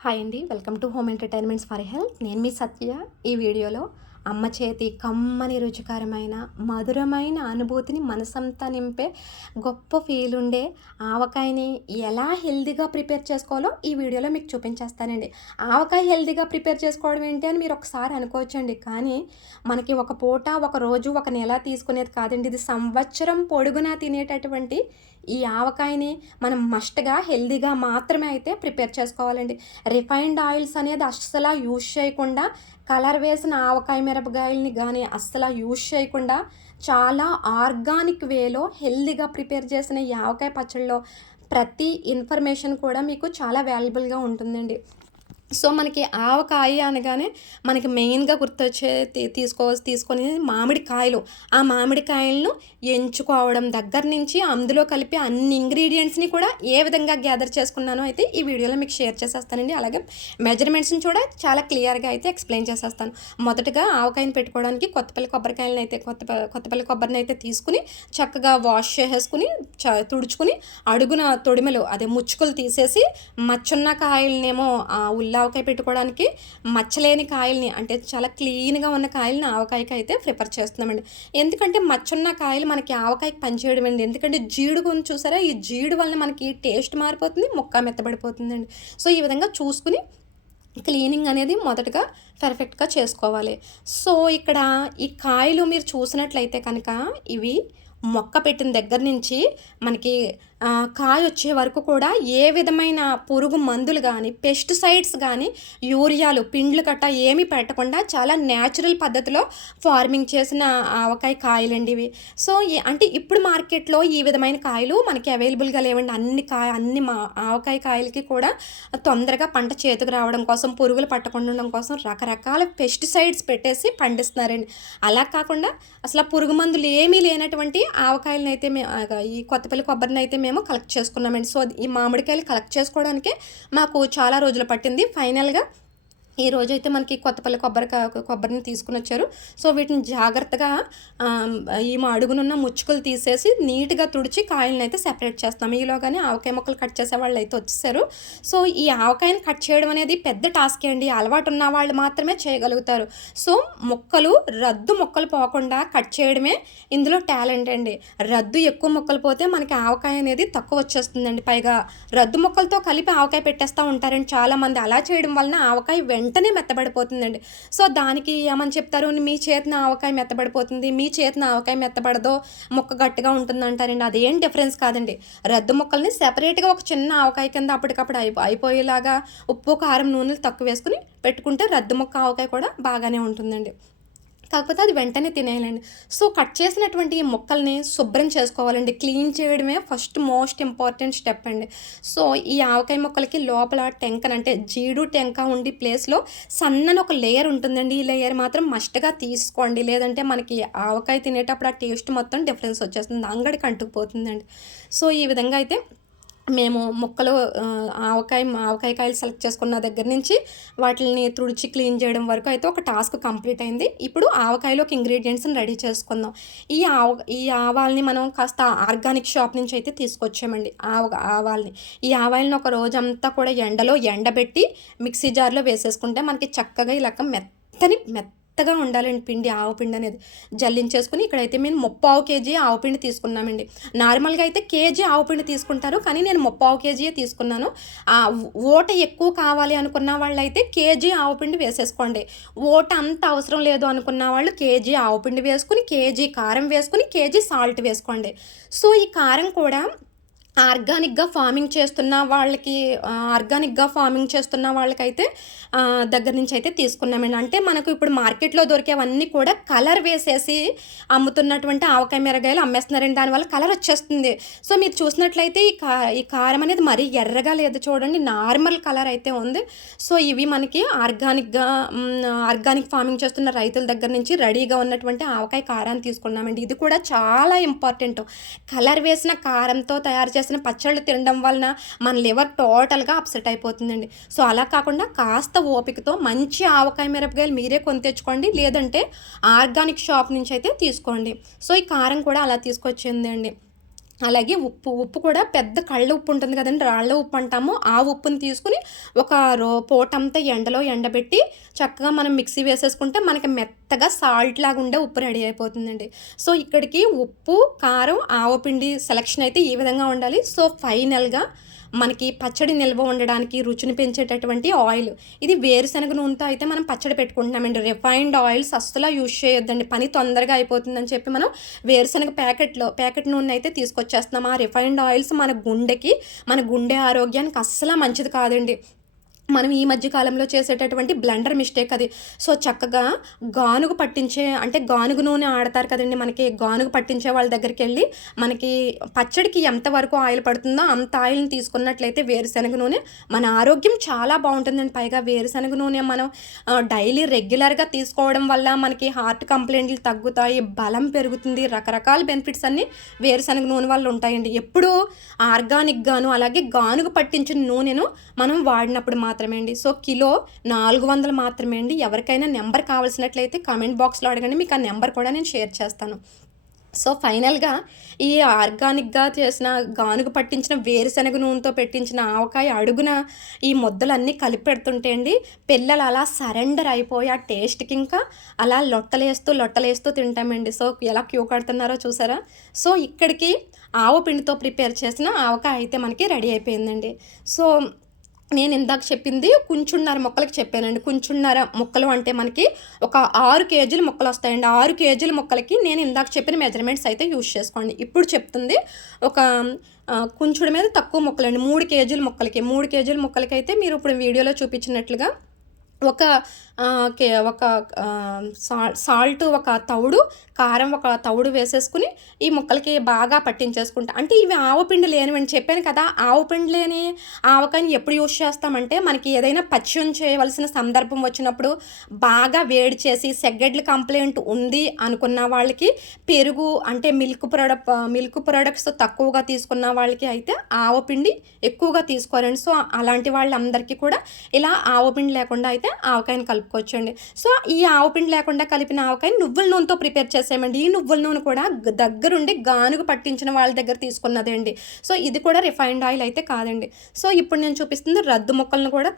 Hi అండి. Welcome to home entertainments for health. నేను మీ సత్య. ఈ వీడియోలో అమ్మ చేతి కమ్మని రుచికరమైన మధురమైన అనుభూతిని మనసంతా నింపే గొప్ప ఫీల్ ఉండే ఆవకాయని ఎలా హెల్తీగా ప్రిపేర్ చేసుకోవాలో ఈ వీడియోలో మీకు చూపించేస్తానండి. ఆవకాయ హెల్తీగా ప్రిపేర్ చేసుకోవడం ఏంటి అని మీరు ఒకసారి అనుకోవచ్చండి. కానీ మనకి ఒక పూట, ఒక రోజు, ఒక నెల తీసుకునేది కాదండి. ఇది సంవత్సరం పొడుగునా తినేటటువంటి ఈ ఆవకాయని మనం మస్ట్‌గా హెల్తీగా మాత్రమే అయితే ప్రిపేర్ చేసుకోవాలండి. రిఫైన్డ్ ఆయిల్స్ అనేది అస్సల యూజ్ చేయకుండా, కలర్ వేసిన ఆవకాయ మిరపకాయలని గానీ అస్సల యూజ్ చేయకుండా, చాలా ఆర్గానిక్ వేలో హెల్తీగా ప్రిపేర్ చేసిన ఈ ఆవకాయ పచ్చడిలో ప్రతి ఇన్ఫర్మేషన్ కూడా మీకు చాలా వాల్యుబుల్‌గా ఉంటుందండి. సో, మనకి ఆవకాయ అనగానే మనకి మెయిన్‌గా గుర్తొచ్చే తీసుకొని మామిడికాయలు. ఆ మామిడికాయలను ఎంచుకోవడం దగ్గర నుంచి అందులో కలిపి అన్ని ఇంగ్రీడియెంట్స్‌ని కూడా ఏ విధంగా గ్యాదర్ చేసుకున్నానో అయితే ఈ వీడియోలో మీకు షేర్ చేసేస్తానండి. అలాగే మెజర్‌మెంట్స్‌ని కూడా చాలా క్లియర్‌గా అయితే ఎక్స్‌ప్లెయిన్ చేసేస్తాను. మొదటగా ఆవకాయని పెట్టుకోవడానికి కొత్తపల్లి కొబ్బరినైతే తీసుకొని చక్కగా వాష్ చేసేసుకొని తుడుచుకొని అడుగున తొడిమలు అదే ముచ్చుకులు తీసేసి మచ్చున్న కాయలనేమో ఆవకాయ పెట్టుకోవడానికి మచ్చలేని కాయల్ని అంటే చాలా క్లీన్‌గా ఉన్న కాయలని ఆవకాయకి అయితే ప్రిఫర్ చేస్తున్నామండి. ఎందుకంటే మచ్చున్న కాయలు మనకి ఆవకాయకి పనిచేయడం అండి. ఎందుకంటే జీడు కొని చూసారా? ఈ జీడు వలన మనకి టేస్ట్ మారిపోతుంది, ముక్క మెత్తబడిపోతుందండి. సో, ఈ విధంగా చూసుకుని క్లీనింగ్ అనేది మొదటగా పర్ఫెక్ట్‌గా చేసుకోవాలి. సో, ఇక్కడ ఈ కాయలు మీరు చూసినట్లయితే కనుక ఇవి మొక్క పెట్టిన దగ్గర నుంచి మనకి కాయొచ్చే వరకు కూడా ఏ విధమైన పురుగు మందులు గానీ, పెస్టిసైడ్స్ గానీ, యూరియాలు, పిండ్లు గట్టా ఏమీ పెట్టకుండా చాలా న్యాచురల్ పద్ధతిలో ఫార్మింగ్ చేసిన ఆవకాయ కాయలండి ఇవి. సో, అంటే ఇప్పుడు మార్కెట్‌లో ఈ విధమైన కాయలు మనకి అవైలబుల్‌గా లేవండి. అన్ని ఆవకాయ కాయలకి కూడా తొందరగా పంట చేతికి రావడం కోసం, పురుగులు పట్టకుండా ఉండడం కోసం రకరకాల పెస్టిసైడ్స్ పెట్టేసి పండిస్తున్నారండి. అలా కాకుండా అసల పురుగు మందులు ఏమీ లేనటువంటి ఆవకాయలనైతే ఈ కొత్తపల్లి కొబ్బరినైతే మేము కలెక్ట్ చేసుకున్నామండి. సో, ఈ మామిడికాయలు కలెక్ట్ చేసుకోవడానికే మాకు చాలా రోజులు పట్టింది. ఫైనల్‌గా ఈ రోజైతే మనకి కొత్తపల్లి కొబ్బరిని తీసుకొనొచ్చారు. సో, వీటిని జాగ్రత్తగా అడుగునున్న ముచ్చుకులు తీసేసి నీట్‌గా తుడిచి కాయలనైతే సెపరేట్ చేస్తాం. ఈలోగానే ఆవకాయ ముక్కలు కట్ చేసేవాళ్ళైతే వచ్చేసారు. సో, ఈ ఆవకాయని కట్ చేయడం అనేది పెద్ద టాస్కే అండి. అలవాటు ఉన్న వాళ్ళు మాత్రమే చేయగలుగుతారు. సో, రద్దు ముక్కలు పోకుండా కట్ చేయడమే ఇందులో టాలెంట్ అండి. రద్దు ఎక్కువ ముక్కలు పోతే మనకి ఆవకాయ అనేది తక్కువ వచ్చేస్తుందండి. పైగా రద్దు ముక్కలతో కలిపి ఆవకాయ పెట్టేస్తా ఉంటారండి చాలామంది. అలా చేయడం వలన ఆవకాయ వెంటనే మెత్తబడిపోతుందండి. సో, దానికి ఏమని చెప్తారు, మీ చేతిన ఆవకాయ మెత్తబడిపోతుంది, మీ చేతిన ఆవకాయ మెత్తబడదో, ముక్క గట్టిగా ఉంటుందంటారండి. అదేం డిఫరెన్స్ కాదండి. రద్దు ముక్కల్ని సెపరేట్‌గా ఒక చిన్న ఆవకాయ కింద అప్పటికప్పుడు అయిపోయేలాగా ఉప్పు, కారం, నూనెలు తక్కువ వేసుకొని పెట్టుకుంటే రద్దు ముక్క ఆవకాయ కూడా బాగానే ఉంటుందండి. కాకపోతే అది వెంటనే తినేయాలండి. సో, కట్ చేసినటువంటి ఈ ముక్కల్ని శుభ్రం చేసుకోవాలండి. క్లీన్ చేయడమే ఫస్ట్ మోస్ట్ ఇంపార్టెంట్ స్టెప్ అండి. సో, ఈ ఆవకాయ ముక్కలకి లోపల అంటే జీడు, టెంక ఉండి ప్లేస్‌లో సన్నని ఒక లేయర్ ఉంటుందండి. ఈ లేయర్ మాత్రం మస్ట్‌గా తీసుకోండి. లేదంటే మనకి ఆవకాయ తినేటప్పుడు ఆ టేస్ట్ మొత్తం డిఫరెన్స్ వచ్చేస్తుంది. అంగడికి అంటుకుపోతుందండి. సో, ఈ విధంగా అయితే మేము ముక్కలు ఆవకాయ కాయలు సెలెక్ట్ చేసుకున్న దగ్గర నుంచి వాటిల్ని తుడిచి క్లీన్ చేయడం వరకు అయితే ఒక టాస్క్ కంప్లీట్ అయింది. ఇప్పుడు ఆవకాయలోకి ఇంగ్రీడియంట్స్‌ని రెడీ చేసుకుందాం. ఈ ఆవాల్ని మనం కాస్త ఆర్గానిక్ షాప్ నుంచి అయితే తీసుకొచ్చామండి. ఆవాల్ని. ఈ ఆవాల్ని ఒక రోజంతా కూడా ఎండలో ఎండబెట్టి మిక్సీ జార్‌లో వేసేసుకుంటే మనకి చక్కగా ఇలాగ మెత్తగా ఉండాలండి పిండి, ఆవపిండి అనేది. జల్లించేసుకొని ఇక్కడైతే మేము 3/4 కేజీ ఆవపిండి తీసుకున్నామండి. నార్మల్‌గా అయితే కేజీ ఆవపిండి తీసుకుంటారు. కానీ నేను 3/4 కేజీయే తీసుకున్నాను. ఓట ఎక్కువ కావాలి అనుకున్న వాళ్ళైతే కేజీ ఆవపిండి వేసేసుకోండి. ఓట అంత అవసరం లేదు అనుకున్న వాళ్ళు కేజీ ఆవపిండి వేసుకొని, కేజీ కారం వేసుకొని, కేజీ సాల్ట్ వేసుకోండి. సో, ఈ కారం కూడా ఆర్గానిక్‌గా ఫార్మింగ్ చేస్తున్న వాళ్ళకైతే దగ్గర నుంచి అయితే తీసుకున్నామండి. అంటే మనకు ఇప్పుడు మార్కెట్‌లో దొరికేవన్నీ కూడా కలర్ వేసేసి అమ్ముతున్నటువంటి ఆవకాయ మిరగాయలు అమ్మేస్తున్నారండి. దానివల్ల కలర్ వచ్చేస్తుంది. సో, మీరు చూసినట్లయితే ఈ కారం అనేది మరీ ఎర్రగా లేదు చూడండి. నార్మల్ కలర్ అయితే ఉంది. సో, ఇవి మనకి ఆర్గానిక్ ఫార్మింగ్ చేస్తున్న రైతుల దగ్గర నుంచి రెడీగా ఉన్నటువంటి ఆవకాయ కారాన్ని తీసుకున్నామండి. ఇది కూడా చాలా ఇంపార్టెంట్. కలర్ వేసిన కారంతో తయారు చేసిన పచ్చళ్ళు తినడం వలన మన లివర్ టోటల్‌గా అప్సెట్ అయిపోతుందండి. సో, అలా కాకుండా కాస్త ఓపికతో మంచి ఆవకాయ మిరపకాయలు మీరే కొని తెచ్చుకోండి. లేదంటే ఆర్గానిక్ షాప్ నుంచి అయితే తీసుకోండి. సో, ఈ కారం కూడా అలా తీసుకొచ్చిందండి. అలాగే ఉప్పు కూడా పెద్ద కళ్ళ ఉప్పు ఉంటుంది కదండి, రాళ్ళ ఉప్పు అంటాము. ఆ ఉప్పుని తీసుకుని ఒక పూటంతా ఎండలో ఎండబెట్టి చక్కగా మనం మిక్సీ వేసేసుకుంటే మనకి మెత్తగా సాల్ట్ లాగా ఉండే ఉప్పు రెడీ అయిపోతుందండి. సో ఇక్కడికి ఉప్పు, కారం, ఆవపిండి సెలక్షన్ అయితే ఈ విధంగా ఉండాలి. సో ఫైనల్గా మనకి పచ్చడి నిల్వ ఉండడానికి రుచిని పెంచేటటువంటి ఆయిల్, ఇది వేరుశనగ నూనెతో అయితే మనం పచ్చడి పెట్టుకుంటున్నామండి. రిఫైన్డ్ ఆయిల్స్ అస్సలు యూజ్ చేయొద్దండి, పని తొందరగా అయిపోతుందని చెప్పి మనం వేరుశనగ ప్యాకెట్ నూనె అయితే తీసుకొచ్చేస్తున్నాం. ఆ రిఫైన్డ్ ఆయిల్స్ మన గుండె ఆరోగ్యానికి అస్సలు మంచిది కాదండి. మనం ఈ మధ్య కాలంలో చేసేటటువంటి బ్లండర్ మిస్టేక్ అది. సో చక్కగా గానుగ పట్టించే, అంటే గానుగ నూనె ఆడతారు కదండి, మనకి గానుగ పట్టించే వాళ్ళ దగ్గరికి వెళ్ళి మనకి పచ్చడికి ఎంతవరకు ఆయిల్ పడుతుందో అంత ఆయిల్ని తీసుకున్నట్లయితే వేరుశనగ నూనె మన ఆరోగ్యం చాలా బాగుంటుందండి. పైగా వేరుశనగ నూనె మనం డైలీ రెగ్యులర్గా తీసుకోవడం వల్ల మనకి హార్ట్ కంప్లైంట్లు తగ్గుతాయి, బలం పెరుగుతుంది, రకరకాల బెనిఫిట్స్ అన్నీ వేరుశనగ నూనె వల్ల ఉంటాయండి. ఎప్పుడూ ఆర్గానిక్గాను అలాగే గానుగ పట్టించిన నూనెను మనం వాడినప్పుడు మాత్రమే అండి. సో కిలో 400 మాత్రమే అండి. ఎవరికైనా నెంబర్ కావాల్సినట్లయితే కామెంట్ బాక్స్లో అడగండి, మీకు ఆ నెంబర్ కూడా నేను షేర్ చేస్తాను. సో ఫైనల్గా ఈ ఆర్గానిక్గా చేసిన గానుగ పట్టించిన వేరుశనగ నూనెతో పెట్టించిన ఆవకాయ అడుగున ఈ ముద్దలన్నీ కలిపి పెడుతుంటే అండి, పిల్లలు అలా సరెండర్ అయిపోయి ఆ టేస్ట్కి ఇంకా అలా లొట్టలేస్తూ తింటామండి. సో ఎలా క్యూ కడుతున్నారో చూసారా. సో ఇక్కడికి ఆవ పిండితో ప్రిపేర్ చేసిన ఆవకాయ అయితే మనకి రెడీ అయిపోయిందండి. సో నేను ఇందాక చెప్పింది కుంచున్నర ముక్కలకి చెప్పానండి. కుంచున్నర ముక్కలు అంటే మనకి ఒక 6 కేజీల ముక్కలు వస్తాయండి. 6 కేజీల ముక్కలకి నేను ఇందాక చెప్పిన మెజర్మెంట్స్ అయితే యూజ్ చేసుకోండి. ఇప్పుడు చెప్తుంది ఒక కుంచుడు మీద తక్కువ ముక్కలండి. 3 కేజీల ముక్కలకైతే మీరు ఇప్పుడు వీడియోలో చూపించినట్లుగా ఒక సాల్ట్ ఒక తవుడు, కారం ఒక తవుడు వేసేసుకుని ఈ ముక్కలకి బాగా పట్టించేసుకుంటా. అంటే ఇవి ఆవపిండి లేనివని చెప్పాను కదా. ఆవపిండి లేని ఆవకాయని ఎప్పుడు యూజ్ చేస్తామంటే మనకి ఏదైనా పచ్యం చేయవలసిన సందర్భం వచ్చినప్పుడు, బాగా వేడి చేసి సెగ్గెడ్ల కంప్లైంట్ ఉంది అనుకున్న వాళ్ళకి, పెరుగు అంటే మిల్క్ ప్రొడక్ట్స్ తక్కువగా తీసుకున్న వాళ్ళకి అయితే ఆవపిండి ఎక్కువగా తీసుకోరండి. సో అలాంటి వాళ్ళందరికీ కూడా ఇలా ఆవపిండి లేకుండా అయితే ఆవకాయని కలుపుకోవచ్చండి. సో ఈ ఆవపిండి లేకుండా కలిపిన ఆవకాయని నువ్వుల నూనెతో ప్రిపేర్ చేసేయమండి. ఈ నువ్వుల నూనె కూడా దగ్గరుండి గానుగ పట్టించిన వాళ్ళ దగ్గర తీసుకున్నదే అండి. సో ఇది కూడా రిఫైన్డ్ ఆయిల్ అయితే కాదండి. సో ఇప్పుడు నేను చూపిస్తుంది రద్దు ముక్కలను కూడా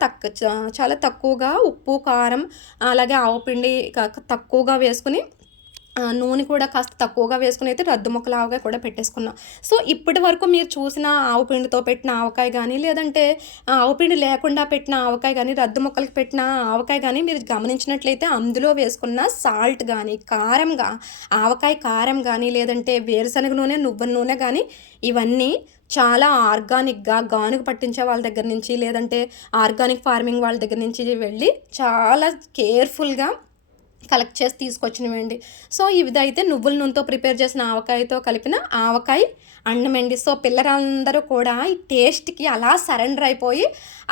చాలా తక్కువగా ఉప్పు, కారం అలాగే ఆవపిండి తక్కువగా వేసుకుని నూనె కూడా కాస్త తక్కువగా వేసుకుని అయితే రద్దు ముక్కల ఆవకాయ కూడా పెట్టేసుకున్నాం. సో ఇప్పటి వరకు మీరు చూసిన ఆవపిండితో పెట్టిన ఆవకాయ కానీ, లేదంటే ఆవపిండి లేకుండా పెట్టిన ఆవకాయ కానీ, రద్దు ముక్కలకి పెట్టిన ఆవకాయ కానీ మీరు గమనించినట్లయితే అందులో వేసుకున్న సాల్ట్ కానీ, ఆవకాయ కారం కానీ, లేదంటే వేరుశనగ నూనె, నువ్వుల నూనె కానీ, ఇవన్నీ చాలా ఆర్గానిక్గా గానుగ పట్టించే వాళ్ళ దగ్గర నుంచి, లేదంటే ఆర్గానిక్ ఫార్మింగ్ వాళ్ళ దగ్గర నుంచి వెళ్ళి చాలా కేర్ఫుల్గా కలెక్ట్ చేసి తీసుకొచ్చినవండి. సో ఇదైతే నువ్వుల నూనెతో ప్రిపేర్ చేసిన ఆవకాయతో కలిపిన ఆవకాయ అన్నమండి. సో పిల్లలందరూ కూడా ఈ టేస్ట్కి అలా సరెండర్ అయిపోయి,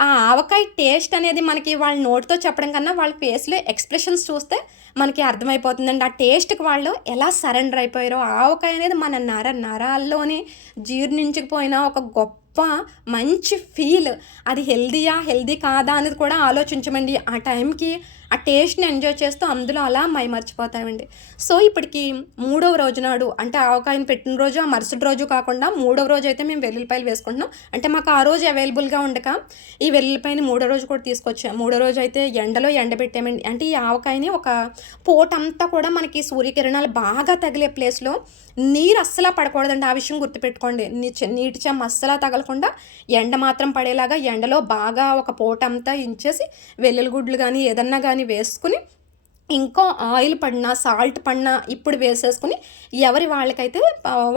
ఆ ఆవకాయ టేస్ట్ అనేది మనకి వాళ్ళ నోటితో చెప్పడం కన్నా వాళ్ళ ఫేస్లో ఎక్స్ప్రెషన్స్ చూస్తే మనకి అర్థమైపోతుందండి. ఆ టేస్ట్కి వాళ్ళు ఎలా సరెండర్ అయిపోయారో. ఆవకాయ అనేది మన నరాల్లోని జీర్ణించకపోయినా ఒక గొప్ప మంచి ఫీల్. అది హెల్దీ కాదా అనేది కూడా ఆలోచించమండి. ఆ టైంకి ఆ టేస్ట్ని ఎంజాయ్ చేస్తూ అందులో అలా మైమర్చిపోతామండి. సో ఇప్పటికి 3వ రోజు నాడు, అంటే ఆవకాయని పెట్టిన రోజు ఆ మరుసటి రోజు కాకుండా 3వ రోజు అయితే మేము వెల్లుల్లిపాయలు వేసుకుంటున్నాం. అంటే మాకు ఆ రోజు అవైలబుల్గా ఉండక ఈ వెల్లుల్లిపాయని 3వ రోజు కూడా తీసుకొచ్చాం. 3వ రోజు అయితే ఎండలో ఎండబెట్టామండి. అంటే ఈ ఆవకాయని ఒక పూటంతా కూడా మనకి సూర్యకిరణాలు బాగా తగిలే ప్లేస్లో, నీరు అస్సలా పడకూడదండి, ఆ విషయం గుర్తుపెట్టుకోండి. నీటి చెమ్మ అస్సలా తగలకుండా ఎండ మాత్రం పడేలాగా ఎండలో బాగా ఒక పూటంతా ఇంచేసి వెల్లుల్లి గుడ్లు కానీ ఏదన్నా కానీ వేసుకుని, ఇంకో ఆయిల్ పడినా సాల్ట్ పడినా ఇప్పుడు వేసేసుకుని ఎవరి వాళ్ళకైతే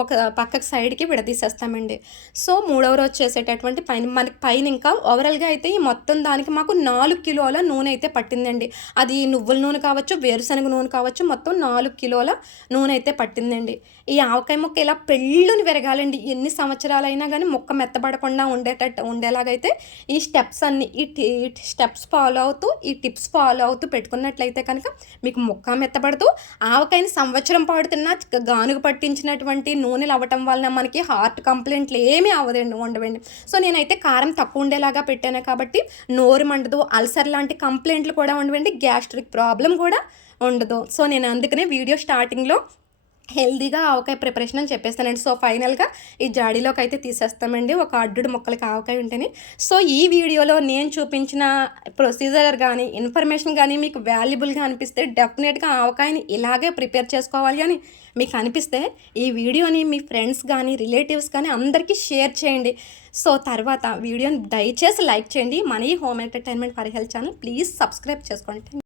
ఒక పక్కకి సైడ్కి విడదీసేస్తామండి. సో 3వ రోజు చేసేటటువంటి మనకి పైన ఇంకా ఓవరాల్గా అయితే ఈ మొత్తం దానికి మాకు 4 కిలోల నూనె అయితే పట్టిందండి. అది నువ్వుల నూనె కావచ్చు, వేరుశనగ నూనె కావచ్చు, మొత్తం 4 కిలోల నూనె అయితే పట్టిందండి. ఈ ఆవకాయ ముక్క ఇలా పెళ్ళుని విరగాలండి. ఎన్ని సంవత్సరాలైనా కానీ ముక్క మెత్తబడకుండా ఉండేలాగైతే ఈ స్టెప్స్ అన్నీ ఈ స్టెప్స్ ఫాలో అవుతూ, ఈ టిప్స్ ఫాలో అవుతూ పెట్టుకున్నట్లయితే కనుక మీకు ముక్క మెత్తబడుతూ ఆవకాయని సంవత్సరం పాడుతున్న గానుగ పట్టించినటువంటి నూనెలు అవ్వటం వలన మనకి హార్ట్ కంప్లైంట్లు ఏమీ ఉండవండి. సో నేనైతే కారం తక్కువ ఉండేలాగా పెట్టాను కాబట్టి నోరు మండదు, అల్సర్ లాంటి కంప్లైంట్లు కూడా ఉండవండి, గ్యాస్ట్రిక్ ప్రాబ్లం కూడా ఉండదు. సో నేను అందుకనే వీడియో స్టార్టింగ్లో హెల్తీగా ఆవకాయ ప్రిపరేషన్ అని చెప్పేస్తానండి. సో, ఫైనల్‌గా ఈ జాడీలోకి అయితే తీసేస్తామండి. ఒక అడ్డుడు ముక్కలకి ఆవకాయ ఉంటేని. సో, ఈ వీడియోలో నేను చూపించిన ప్రొసీజర్ గానీ, ఇన్ఫర్మేషన్ గానీ మీకు వాల్యుబుల్‌గా అనిపిస్తే డెఫినెట్‌గా ఆవకాయని ఇలాగే ప్రిపేర్ చేసుకోవాలి అని మీకు అనిపిస్తే ఈ వీడియోని మీ ఫ్రెండ్స్ గానీ, రిలేటివ్స్ కానీ అందరికీ షేర్ చేయండి. సో, తర్వాత వీడియోని దయచేసి లైక్ చేయండి. మన ఈ home entertainment for health channel please subscribe చేసుకోండి.